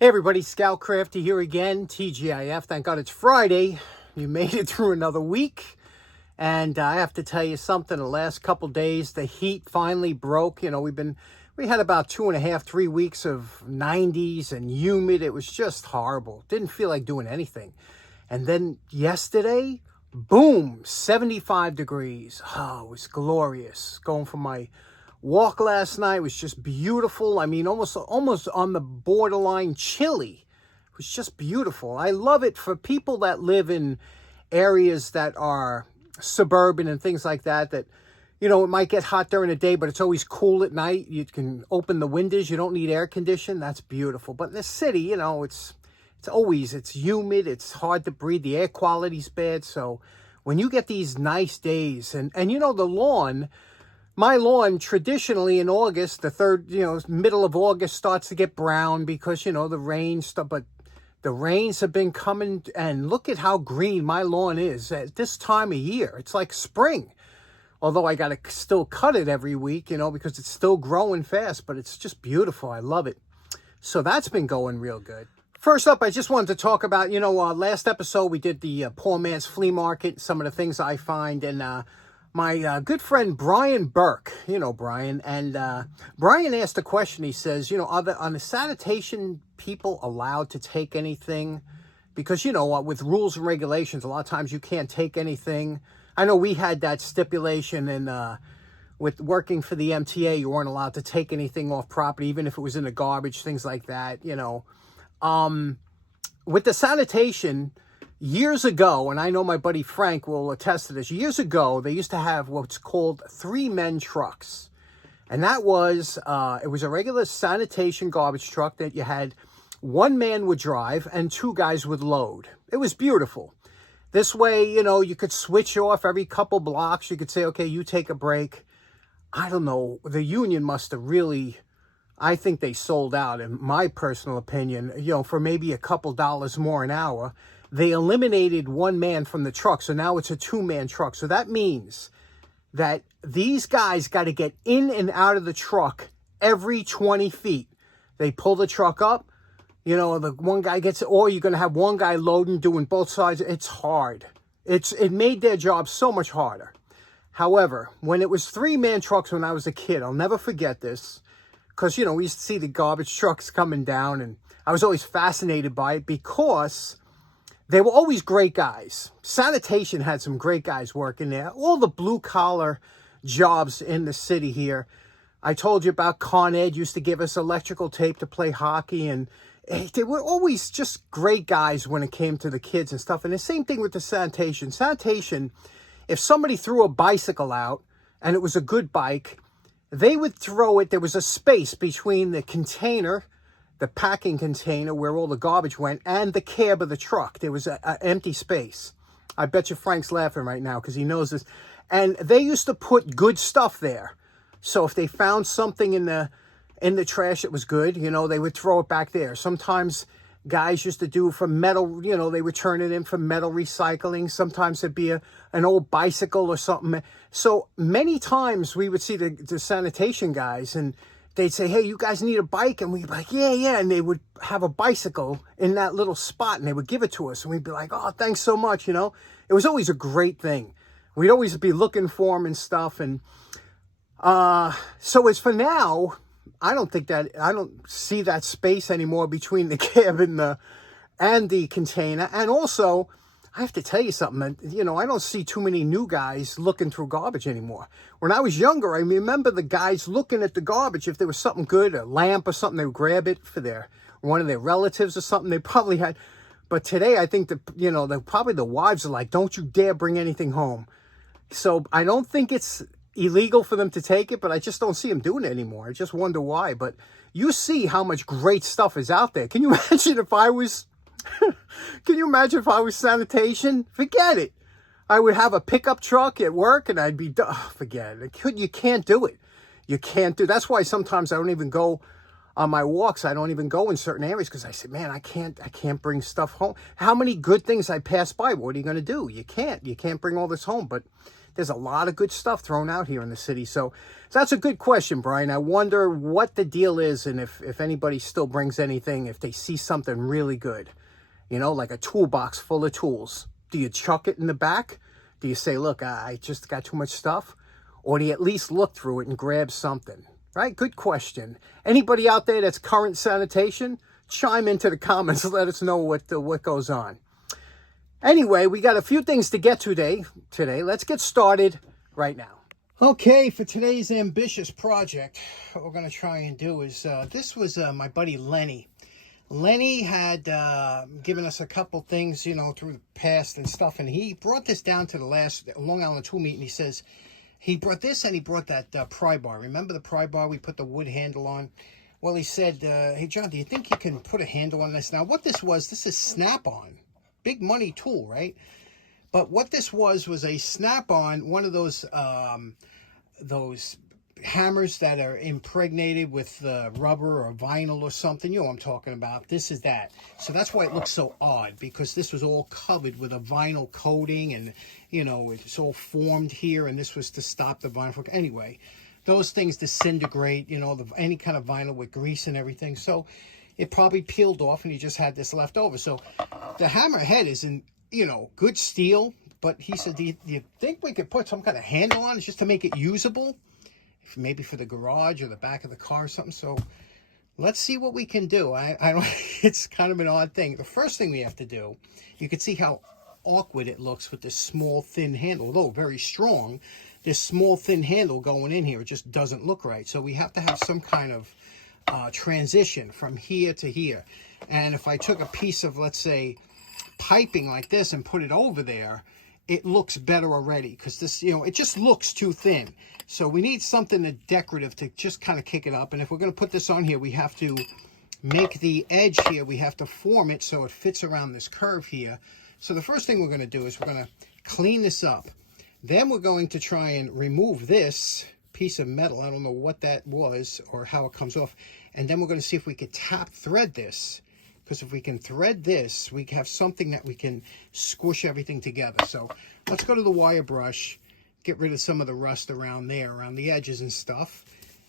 Hey everybody, Scout Crafty here again, TGIF. Thank God it's Friday. You made it through another week. And I have to tell you something, the last couple days, the heat finally broke. You know, we had about 2.5, 3 weeks of 90s and humid. It was just horrible. Didn't feel like doing anything. And then yesterday, boom, 75 degrees. Oh, it was glorious. Going for my walk last night was just beautiful. I mean, almost on the borderline chilly. It was just beautiful. I love it for people that live in areas that are suburban and things like that, you know, it might get hot during the day, but it's always cool at night. You can open the windows. You don't need air conditioning. That's beautiful. But in the city, you know, it's humid. It's hard to breathe. The air quality's bad. So when you get these nice days and you know, my lawn traditionally in August, the third, you know, middle of August starts to get brown because, you know, the rain stuff, but the rains have been coming and look at how green my lawn is at this time of year. It's like spring, although I got to still cut it every week, you know, because it's still growing fast, but it's just beautiful. I love it. So that's been going real good. First up, I just wanted to talk about, you know, last episode we did the poor man's flea market, some of the things I find, and my good friend Brian Burke, you know Brian, and Brian asked a question. He says, you know, are the sanitation people allowed to take anything? Because, you know, with rules and regulations, a lot of times you can't take anything. I know we had that stipulation and with working for the MTA, you weren't allowed to take anything off property, even if it was in the garbage, things like that, you know. With the sanitation, years ago, and I know my buddy Frank will attest to this, years ago, they used to have what's called 3-men trucks. And that was, it was a regular sanitation garbage truck that you had one man would drive and 2 guys would load. It was beautiful. This way, you know, you could switch off every couple blocks. You could say, okay, you take a break. I don't know. The union must have really, I think they sold out, in my personal opinion, you know, for maybe a couple dollars more an hour. They eliminated one man from the truck, so now it's a 2-man truck. So that means that these guys got to get in and out of the truck every 20 feet. They pull the truck up, you know, the one guy gets it, or you're going to have one guy loading, doing both sides. It's hard. It made their job so much harder. However, when it was 3-man trucks when I was a kid, I'll never forget this, because, you know, we used to see the garbage trucks coming down, and I was always fascinated by it because they were always great guys. Sanitation had some great guys working there. All the blue-collar jobs in the city here. I told you about Con Ed used to give us electrical tape to play hockey, and they were always just great guys when it came to the kids and stuff. And the same thing with the sanitation. Sanitation, if somebody threw a bicycle out, and it was a good bike, they would throw it. There was a space between the container, the packing container where all the garbage went, and the cab of the truck. There was an empty space. I bet you Frank's laughing right now because he knows this. And they used to put good stuff there. So if they found something in the trash that was good, you know, they would throw it back there. Sometimes guys used to do for metal, you know, they would turn it in for metal recycling. Sometimes it'd be an old bicycle or something. So many times we would see the sanitation guys, and they'd say, hey, you guys need a bike? And we'd be like, yeah. And they would have a bicycle in that little spot, and they would give it to us. And we'd be like, oh, thanks so much, you know. It was always a great thing. We'd always be looking for them and stuff. And so as for now, I don't see that space anymore between the cab and the container. And also, I have to tell you something, you know, I don't see too many new guys looking through garbage anymore. When I was younger, I remember the guys looking at the garbage. If there was something good, a lamp or something, they would grab it for one of their relatives or something they probably had. But today, I think that, you know, probably the wives are like, don't you dare bring anything home. So I don't think it's illegal for them to take it, but I just don't see them doing it anymore. I just wonder why. But you see how much great stuff is out there. Can you imagine if I was... Can you imagine if I was sanitation? Forget it. I would have a pickup truck at work and I'd be, forget it. You can't do it. You can't do. That's why sometimes I don't even go on my walks. I don't even go in certain areas because I say, man, I can't bring stuff home. How many good things I pass by? What are you going to do? You can't bring all this home. But there's a lot of good stuff thrown out here in the city. So that's a good question, Brian. I wonder what the deal is, and if anybody still brings anything, if they see something really good, you know, like a toolbox full of tools. Do you chuck it in the back? Do you say, look, I just got too much stuff? Or do you at least look through it and grab something? Right? Good question. Anybody out there that's current sanitation, chime into the comments and let us know what goes on. Anyway, we got a few things to get to today. Let's get started right now. Okay, for today's ambitious project, what we're going to try and do is, this was my buddy Lenny. Lenny had given us a couple things, you know, through the past and stuff, and he brought this down to the last Long Island tool meet, and he says, he brought this and he brought that pry bar. Remember the pry bar we put the wood handle on? Well, he said, hey, John, do you think you can put a handle on this? Now, what this is Snap-on. Big money tool, right? But what this was a Snap-on, one of those hammers that are impregnated with rubber or vinyl or something. You know what I'm talking about. This is that. So that's why it looks so odd, because this was all covered with a vinyl coating, and, you know, it's all formed here, and this was to stop the vinyl. Anyway, those things disintegrate, you know, any kind of vinyl with grease and everything. So it probably peeled off, and he just had this left over. So the hammer head is in, you know, good steel, but he said, do you think we could put some kind of handle on it just to make it usable? Maybe for the garage or the back of the car or something. So let's see what we can do. I don't, it's kind of an odd thing. The first thing we have to do, you can see how awkward it looks with this small thin handle, although very strong. This small thin handle going in here, it just doesn't look right. So we have to have some kind of transition from here to here. And if I took a piece of, let's say, piping like this and put it over there, it looks better already, because this, you know, it just looks too thin. So we need something decorative to just kind of kick it up. And if we're going to put this on here, we have to make the edge here, we have to form it so it fits around this curve here. So the first thing we're going to do is we're going to clean this up. Then we're going to try and remove this piece of metal. I don't know what that was or how it comes off. And then we're going to see if we could thread this. Because if we can thread this, we have something that we can squish everything together. So let's go to the wire brush, get rid of some of the rust around there, around the edges and stuff.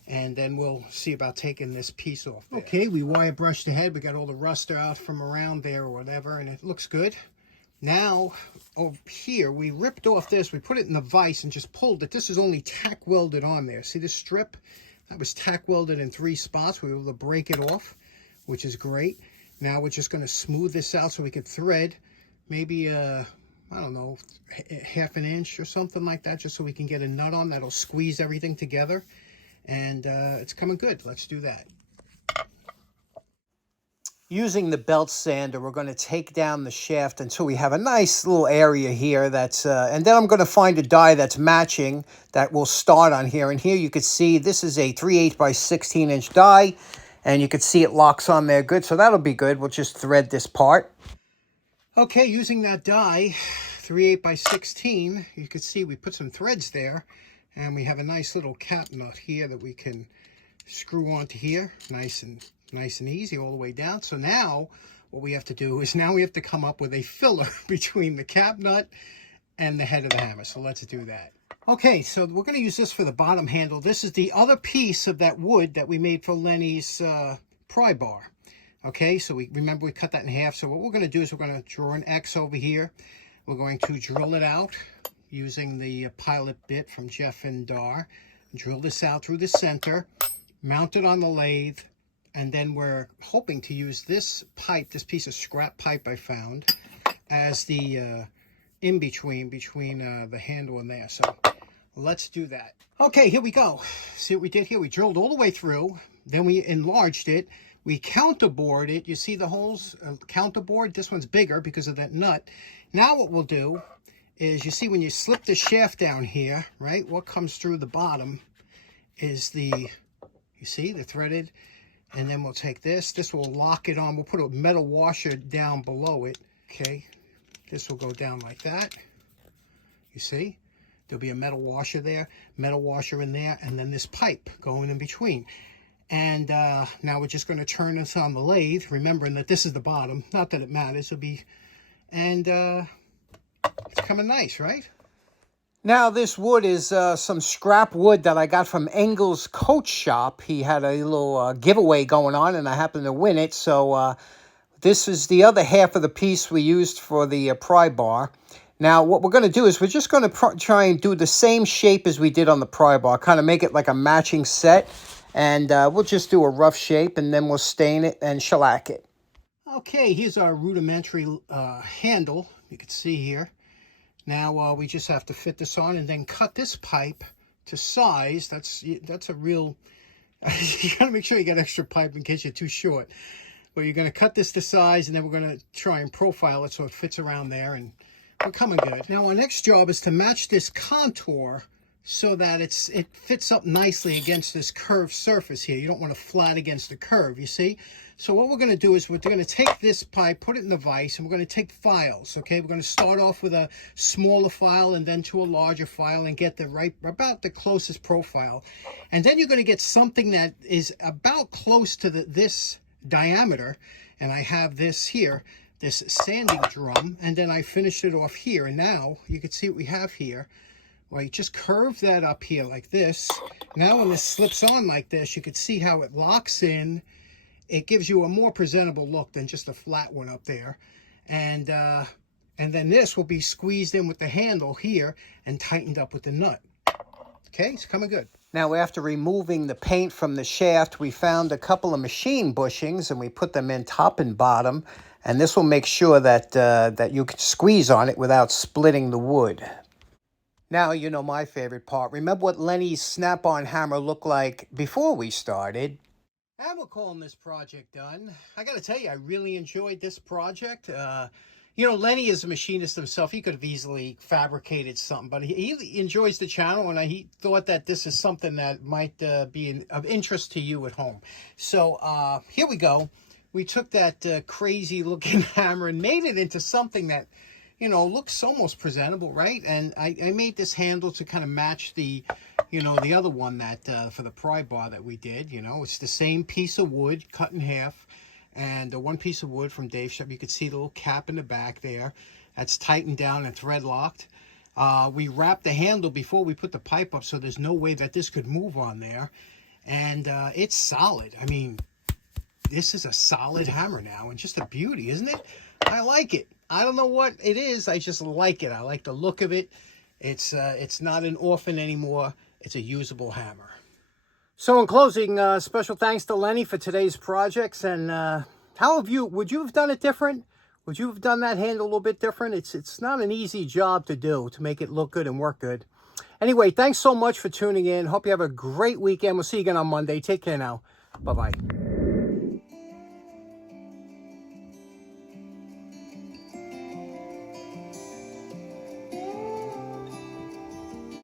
And then we'll see about taking this piece off there. Okay, we wire brushed ahead. We got all the rust out from around there or whatever, and it looks good. Now, over here, we ripped off this. We put it in the vise and just pulled it. This is only tack welded on there. See this strip? That was tack welded in 3 spots. We were able to break it off, which is great. Now we're just going to smooth this out so we could thread maybe, I don't know, ½ an inch or something like that, just so we can get a nut on that'll squeeze everything together. And it's coming good. Let's do that. Using the belt sander, we're going to take down the shaft until we have a nice little area here that's, and then I'm going to find a die that's matching that will start on here. And here you can see this is a 3/8 by 16 inch die. And you can see it locks on there good, so that'll be good. We'll just thread this part. Okay, using that die, 3/8 by 16, you can see we put some threads there. And we have a nice little cap nut here that we can screw onto here. Nice and easy all the way down. So now, what we have to do is now we have to come up with a filler between the cap nut and the head of the hammer. So let's do that. Okay, so we're going to use this for the bottom handle. This is the other piece of that wood that we made for Lenny's pry bar. Okay, so remember we cut that in half. So what we're going to do is we're going to draw an X over here. We're going to drill it out using the pilot bit from Jeff and Dar. Drill this out through the center, mount it on the lathe, and then we're hoping to use this pipe, this piece of scrap pipe I found, as the in-between the handle and there. So let's do that. Okay, here we go. See what we did here? We drilled all the way through, then we enlarged it, we counterbored it. You see the holes, counterbored? This one's bigger because of that nut. Now what we'll do is, you see when you slip the shaft down here, right, what comes through the bottom is you see, the threaded, and then we'll take this will lock it on. We'll put a metal washer down below it. Okay, this will go down like that. You see? There'll be a metal washer there, metal washer in there, and then this pipe going in between. And now we're just going to turn this on the lathe, remembering that this is the bottom. Not that it matters. It'll be, and it's coming nice, right? Now, this wood is some scrap wood that I got from Engel's Coat Shop. He had a little giveaway going on, and I happened to win it. So this is the other half of the piece we used for the pry bar. Now, what we're going to do is we're just going to try and do the same shape as we did on the pry bar, kind of make it like a matching set. And we'll just do a rough shape, and then we'll stain it and shellac it. Okay, here's our rudimentary handle. You can see here. Now we just have to fit this on and then cut this pipe to size. That's a real, you gotta make sure you got extra pipe in case you're too short. But you're gonna cut this to size, and then we're gonna try and profile it so it fits around there, and we're coming good. Now our next job is to match this contour so that it fits up nicely against this curved surface here. You don't want to flat against the curve, you see? So what we're going to do is we're going to take this pipe, put it in the vise, and we're going to take files, okay? We're going to start off with a smaller file and then to a larger file and get about the closest profile. And then you're going to get something that is about close to this diameter. And I have this here, this sanding drum, and then I finished it off here. And now you can see what we have here. Well, you just curve that up here like this. Now when this slips on like this, you can see how it locks in. It gives you a more presentable look than just a flat one up there. And then this will be squeezed in with the handle here and tightened up with the nut. Okay, it's coming good. Now, after removing the paint from the shaft, we found a couple of machine bushings, and we put them in top and bottom. And this will make sure that, that you can squeeze on it without splitting the wood. Now, you know my favorite part. Remember what Lenny's snap-on hammer looked like before we started? And we're calling this project done. I got to tell you, I really enjoyed this project. You know, Lenny is a machinist himself. He could have easily fabricated something, but he enjoys the channel, and he thought that this is something that might be of interest to you at home. So here we go. We took that crazy-looking hammer and made it into something that, you know, looks almost presentable, right? And I made this handle to kind of match the, you know, the other one that for the pry bar that we did. You know, it's the same piece of wood cut in half, and one piece of wood from Dave's shop. You can see the little cap in the back there. That's tightened down and thread locked. We wrapped the handle before we put the pipe up, so there's no way that this could move on there. And it's solid. I mean, this is a solid hammer now, and just a beauty, isn't it? I like it. I don't know what it is. I just like it. I like the look of it. It's not an orphan anymore. It's a usable hammer. So in closing, special thanks to Lenny for today's projects. And would you have done it different? Would you have done that handle a little bit different? It's not an easy job to do, to make it look good and work good. Anyway, thanks so much for tuning in. Hope you have a great weekend. We'll see you again on Monday. Take care now. Bye-bye.